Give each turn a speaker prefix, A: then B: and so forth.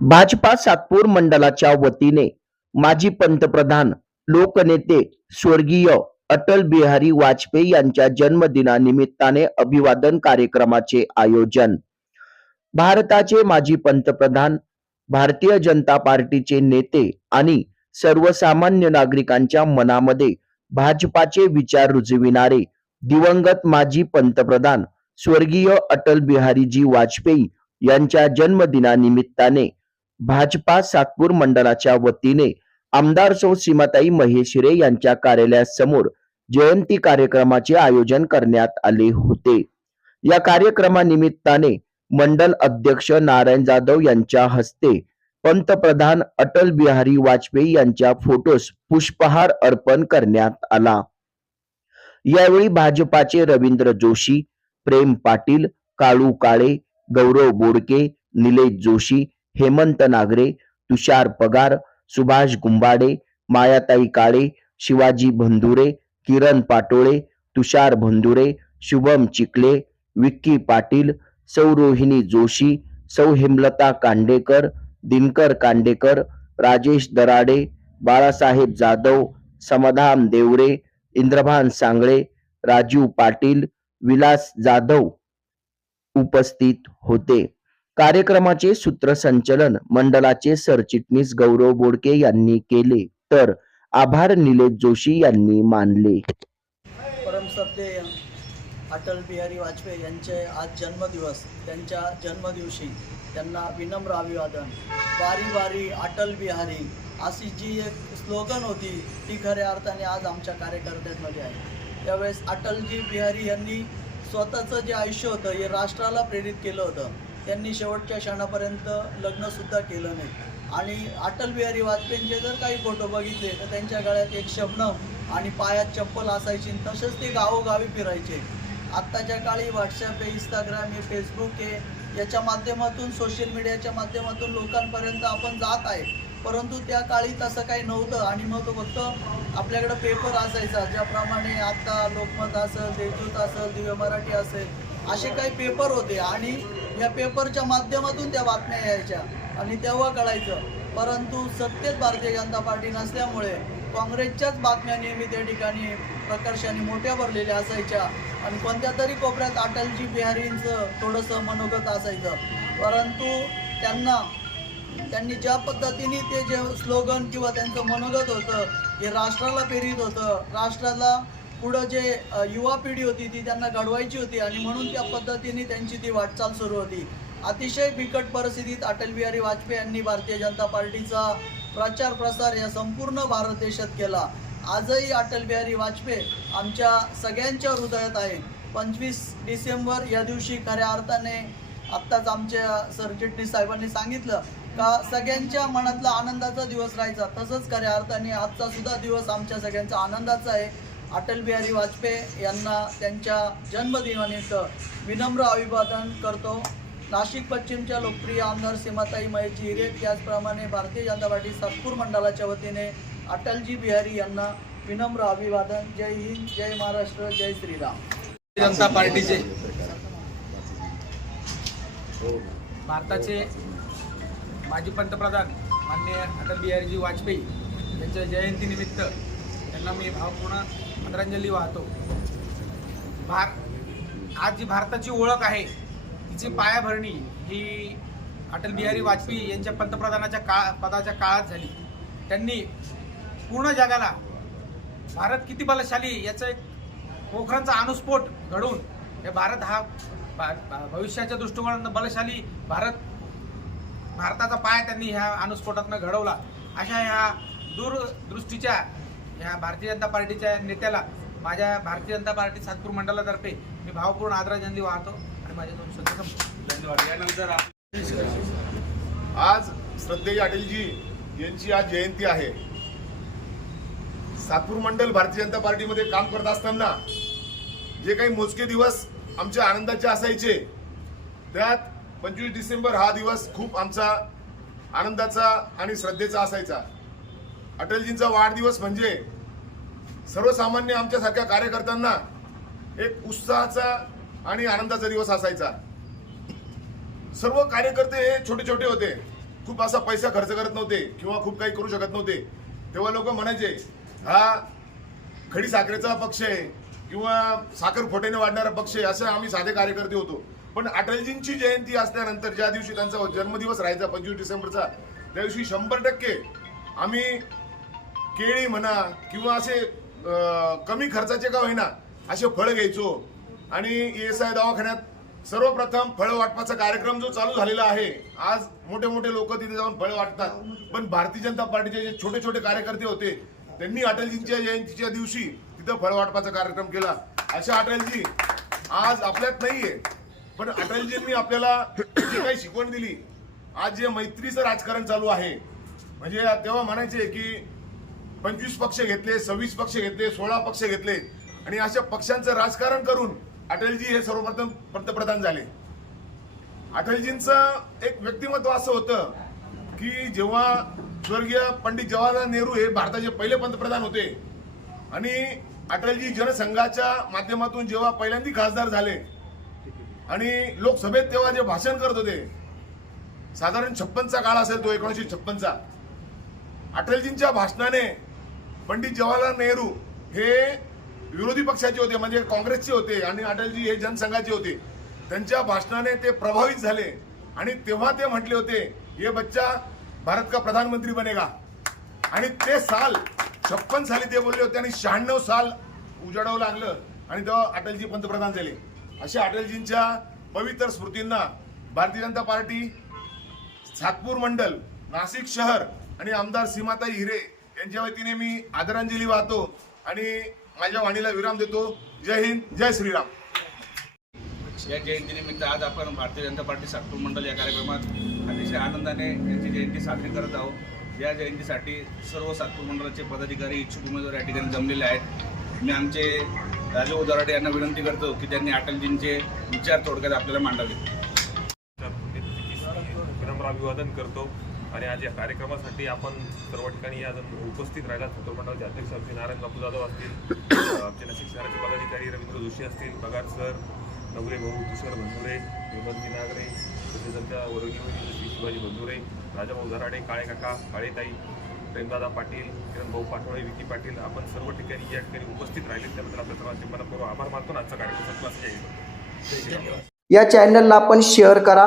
A: भाजपा सातपूर मंडळाच्या वतीने माजी पंतप्रधान लोकनेते स्वर्गीय अटल बिहारी वाजपेयी यांच्या जन्मदिनानिमित्ताने अभिवादन कार्यक्रमाचे आयोजन. भारताचे माजी पंतप्रधान भारतीय जनता पार्टीचे नेते आणि सर्वसामान्य नागरिकांच्या मनामध्ये भाजपाचे विचार रुजविणारे दिवंगत माजी पंतप्रधान स्वर्गीय अटल बिहारीजी वाजपेयी यांच्या जन्मदिनानिमित्ताने भाजपा सातपूर मंडळाच्या वतीने आमदार सौ सीमाताई महेशिरे यांच्या कार्यालयासमोर जयंती कार्यक्रमाचे आयोजन करण्यात आले होते. या कार्यक्रमानिमित्ताने मंडल अध्यक्ष नारायण जाधव यांच्या हस्ते पंतप्रधान अटल बिहारी वाजपेयी यांच्या फोटोस पुष्पहार अर्पण करण्यात आला. यावेळी भाजपाचे रवींद्र जोशी प्रेम पाटील काळू काळे गौरव बोडके निलेश जोशी हेमंत नागरे तुषार पगार सुभाष गुंबाडे मायाताई काळे शिवाजी भंदुरे किरण पाटोळे तुषार भंदुरे शुभम चिकले विक्की पाटील सौरोहिणी जोशी सौ हेमलता कांडेकर दिनकर कांडेकर राजेश दराडे बाळासाहेब जाधव समाधान देवरे इंद्रभान सांगळे राजीव पाटील विलास जाधव उपस्थित होते. कार्यक्रमाचे सूत्रसंचलन मंडळाचे सरचिटणीस गौरव बोडके यांनी केले. तर आभार निलेश जोशी यांनी मानले.
B: परमश्रद्धेय अटल बिहारी वाजपेयी यांचे आज जन्मदिवस. त्यांच्या जन्मदिवशी त्यांना विनम्र अभिवादन. बारी बारी अटल बिहारी. अशी जी एक स्लोगन होती ती खऱ्या अर्थाने आज आमच्या कार्यकर्त्यांमध्ये आहे. त्यावेळेस अटलजी बिहारी यांनी स्वतःचं जे आयुष्य होतं हे राष्ट्राला प्रेरित केलं होतं. त्यांनी शेवटच्या क्षणापर्यंत लग्नसुद्धा केलं नाही. आणि अटल बिहारी वाजपेयींचे जर काही फोटो बघितले तर त्यांच्या गळ्यात एक शबनम आणि पायात चप्पल असायची तसेच ते गावोगावी फिरायचे. आत्ताच्या काळी व्हॉट्सअप आहे इंस्टाग्राम आहे फेसबुक आहे. याच्या माध्यमातून सोशल मीडियाच्या माध्यमातून लोकांपर्यंत आपण जात आहे. परंतु त्या काळी तसं काही नव्हतं आणि मग तो फक्त आपल्याकडं पेपर असायचा ज्याप्रमाणे आता लोकमत असेल देशदूत असेल दिव्य मराठी असेल असे काही पेपर होते. आणि या पेपरच्या माध्यमातून त्या बातम्या यायच्या आणि तेव्हा कळायचं. परंतु सत्तेत भारतीय जनता पार्टी नसल्यामुळे काँग्रेसच्याच बातम्या नेहमी त्या ठिकाणी प्रकर्षाने मोठ्या भरलेल्या असायच्या आणि कोणत्या तरी कोपऱ्यात अटलजी बिहारींचं थोडंसं मनोगत असायचं. परंतु त्यांना त्यांनी ज्या पद्धतीने ते जे स्लोगन किंवा त्यांचं मनोगत होतं हे राष्ट्राला प्रेरित होतं राष्ट्राला पुढं जे युवा पिढी होती ती त्यांना घडवायची होती आणि म्हणून त्या पद्धतीने त्यांची ती वाटचाल सुरू होती. अतिशय बिकट परिस्थितीत अटल बिहारी वाजपेयी यांनी भारतीय जनता पार्टीचा प्रचार प्रसार या संपूर्ण भारत देशात केला. आजही अटल बिहारी वाजपेयी आमच्या सगळ्यांच्या हृदयात आहे पंचवीस डिसेंबर या दिवशी खऱ्या अर्थाने आत्ताच आमच्या सरचिटणीस साहेबांनी सांगितलं का सगळ्यांच्या मनातला आनंदाचा दिवस राहायचा. तसंच खऱ्या अर्थाने आजचा सुद्धा दिवस आमच्या सगळ्यांचा आनंदाचा आहे. अटल बिहारी वाजपेयी यांना त्यांच्या जन्मदिनानिमित्त विनम्र अभिवादन करतो. नाशिक पश्चिमच्या लोकप्रिय आमदार सीमाताई महेशजी हिरे त्याचप्रमाणे भारतीय जनता पार्टी सातपूर मंडळाच्या वतीने अटलजी बिहारी यांना विनम्र अभिवादन. जय हिंद जय महाराष्ट्र जय श्रीराम.
C: जनता पार्टीचे भारताचे माजी पंतप्रधान माननीय अटल बिहारीजी वाजपेयी यांच्या जयंतीनिमित्त त्यांना मी भावपूर्ण आदरांजली वाहतो भार आज जी भारताची ओळख आहे तिची पायाभरणी ही अटल बिहारी वाजपेयी यांच्या पंतप्रधानाच्या काळ पदाच्या काळात झाली. त्यांनी पूर्ण जगाला भारत किती बलशाली याचं एक पोखरांचा अनुस्फोट घडवून हे भारत हा भविष्याच्या दृष्टिकोनातून बलशाली भारत भारताचा पाय त्यांनी ह्या अनुस्फोटातनं घडवला. अशा ह्या दूरदृष्टीच्या ह्या भारतीय जनता पार्टीच्या नेत्याला माझ्या भारतीय जनता पार्टी सातपूर मंडळातर्फे मी भावपूर्ण आदरांजली वाहतो आणि माझ्या दोन शब्द संपतो धन्यवाद. यानंतर
D: आज श्रद्धेय अटलजी यांची आज जयंती आहे. सातपूर मंडल भारतीय जनता पार्टीमध्ये काम करत असताना जे काही मोजके दिवस आमच्या आनंदाचे असायचे त्यात पंचवीस डिसेंबर हा दिवस खूप आमचा आनंदाचा आणि श्रद्धेचा असायचा. अटलजींचा वाढदिवस म्हणजे सर्वसामान्य आमच्यासारख्या कार्यकर्त्यांना एक उत्साहाचा आणि आनंदाचा दिवस असायचा. सर्व कार्यकर्ते हे छोटे छोटे होते. खूप असा पैसा खर्च करत नव्हते किंवा खूप काही करू शकत नव्हते. तेव्हा लोक म्हणायचे हा खडी साखरेचा पक्ष आहे किंवा साखर फोटेने वाढणारा पक्ष आहे असं आम्ही साधे कार्यकर्ते होतो. पण अटलजींची जयंती असल्यानंतर ज्या दिवशी त्यांचा जन्मदिवस राहायचा पंचवीस डिसेंबरचा त्या दिवशी शंभर टक्के आम्ही केळी म्हणा किंवा असे कमी खर्चाचे का होईना असे फळं घ्यायचो. आणि एस आय दवाखान्यात सर्वप्रथम फळं वाटपाचा कार्यक्रम जो चालू झालेला आहे आज मोठे मोठे लोक तिथे जाऊन फळं वाटतात. पण भारतीय जनता पार्टीचे जे छोटे छोटे कार्यकर्ते होते त्यांनी अटलजींच्या जयंतीच्या दिवशी तिथं फळ वाटपाचा कार्यक्रम केला. अशा अटलजी आज आपल्यात नाहीये. पण अटलजींनी आपल्याला जी काही शिकवण दिली आज जे मैत्रीचं राजकारण चालू आहे म्हणजे तेव्हा म्हणायचे की पंचवीस पक्ष घेतले सव्वीस पक्ष घेतले सोळा पक्ष घेतले. आणि अशा पक्षांचं राजकारण करून अटलजी हे सर्वप्रथम पंतप्रधान झाले. अटलजींचं एक व्यक्तिमत्व असं होतं की जेव्हा स्वर्गीय पंडित जवाहरलाल नेहरू हे भारताचे पहिले पंतप्रधान होते आणि अटलजी जनसंघाच्या माध्यमातून जेव्हा पहिल्यांदा खासदार झाले आणि लोकसभेत तेव्हा जे भाषण करत होते साधारण छप्पनचा काळ असेल तो एकोणीसशे छप्पनचा. अटलजींच्या भाषणाने पंडित जवाहरलाल नेहरू हे विरोधी पक्षाचे होते म्हणजे काँग्रेसचे होते आणि अटलजी हे जनसंघाचे होते. त्यांच्या भाषणाने ते प्रभावित झाले आणि तेव्हा ते म्हटले होते हे बच्चा भारत का प्रधानमंत्री बनेगा? आणि ते साल छप्पन साली ते बोलले होते आणि शहाण्णव साल उजाडावं लागलं आणि तेव्हा अटलजी पंतप्रधान झाले. अशा अटलजींच्या पवित्र स्मृतींना भारतीय जनता पार्टी सातपूर मंडल नाशिक शहर आणि आमदार सीमाताई हिरे यांच्या वतीने मी आदरांजली वाहतो आणि माझ्या वाणीला विराम देतो. जय हिंद जय श्रीराम.
C: या जयंतीनिमित्त आज आपण भारतीय जनता पार्टी सातपूर मंडल या कार्यक्रमात अतिशय आनंदाने यांची जयंती साजरी करत आहोत. या जयंतीसाठी सर्व सातपूर मंडळाचे पदाधिकारी इच्छुक उमेदवार या ठिकाणी जमलेले आहेत. मी आमचे राजू दराडे यांना विनंती करतो की त्यांनी अटलजींचे विचार थोडक्यात आपल्याला मांडावे
E: विनम्र अभिवादन करतो. आणि आज या कार्यक्रमासाठी आपण सर्व ठिकाणी आज उपस्थित राहिला छत्र मंडळाचे अध्यक्ष आमचे नारायण बापू जाधव असतील आमचे नाशिक शहराचे पदाधिकारी रवींद्र जोशी असतील पगार सर नवरे भाऊ तुषार भंडुरे हेमंतजी नागरे तसेच आमच्या वरोगीवरील श्री शिवाजी भंडुरे राजाभाऊ धराडे काळे काका काळेताई प्रेमदादा पाटील किरण भाऊ पाठोळे विकी पाटील आपण सर्व ठिकाणी या ठिकाणी उपस्थित राहिले त्याबद्दल आपल्या सर्वांचे मनपूर्वक आभार मानतो आजचा कार्यक्रम संपला.
A: या चॅनलला आपण शेअर करा.